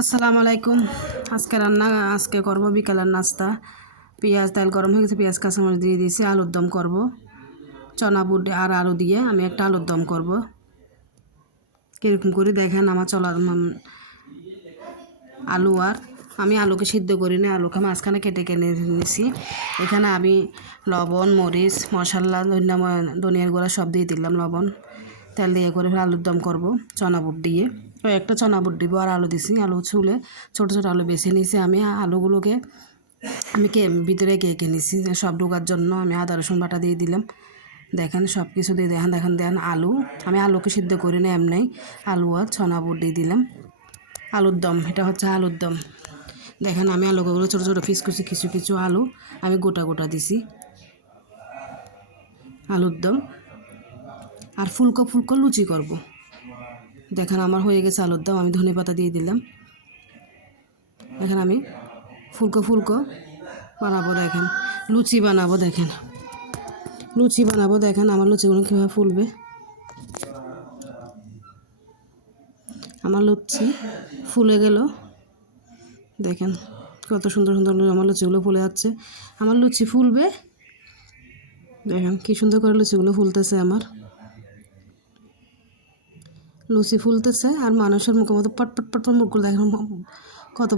আসসালামু আলাইকুম। আজকে রান্না আজকে করব বিকালের নাস্তা। পেঁয়াজ তেল গরম হয়ে গেছে পেঁয়াজ কাঁচামরিচ দিয়ে দিয়েছি আলুর দম করব। চনা বুট আর আলু দিয়ে আমি একটা আলুর দম করব। কীরকম করে দেখেন আমার চলা উম, আলু আর আমি আলুকে সিদ্ধ করি না আলুকে মাঝখানে কেটে কেনে নিয়েছি এখানে আমি লবণ মরিচ মশলা ধনিয়া ধনিয়ার গুঁড়া সব দিয়ে দিলাম লবণ। তেল দিয়ে করে আলুর দম করব, চনা বুট দিয়ে। ওই একটা চনা বুট দিব আর আলু দিছি, আলু ছুলে ছোটো ছোটো আলু বেছে নিয়েছি আমি। আলুগুলোকে আমি কে ভিতরে কেকে নিছি সব ঢোকার জন্য আমি আদা, রসুন বাটা দিয়ে দিলাম। দেখেন সব কিছু দিয়ে দেখেন দেখেন দেখেন আলু। আমি আলুকে সিদ্ধ করি না এমনি, আলু আর ছনা বুট দিয়ে দিলাম। আলুর দম, এটা হচ্ছে আলুর দম। দেখেন আমি আলুগুলো ছোটো ছোটো পিস করছি কিছু কিছু আলু আমি গোটা গোটা দিছি। আলুর দম। আর ফুলকো ফুলকো লুচি করব। দেখেন আমার হয়ে গেছে আলুর দম, আমি ধনে পাতা দিয়ে দিলাম। দেখেন আমি ফুলকো ফুলকো বানাবো, দেখেন। লুচি বানাবো, দেখেন। লুচি বানাবো, দেখেন আমার লুচিগুলো কীভাবে ফুলবে। আমার লুচি ফুলে গেল। দেখেন কত সুন্দর সুন্দর আমার লুচিগুলো ফুলে যাচ্ছে। আমার লুচি ফুলবে। দেখেন কি সুন্দর করে লুচিগুলো ফুলতেছে আমার। লুচি ফুলতেছে আর মানুষের মুখে মতো পট পট পট পট মুখগুলো দেখেন কত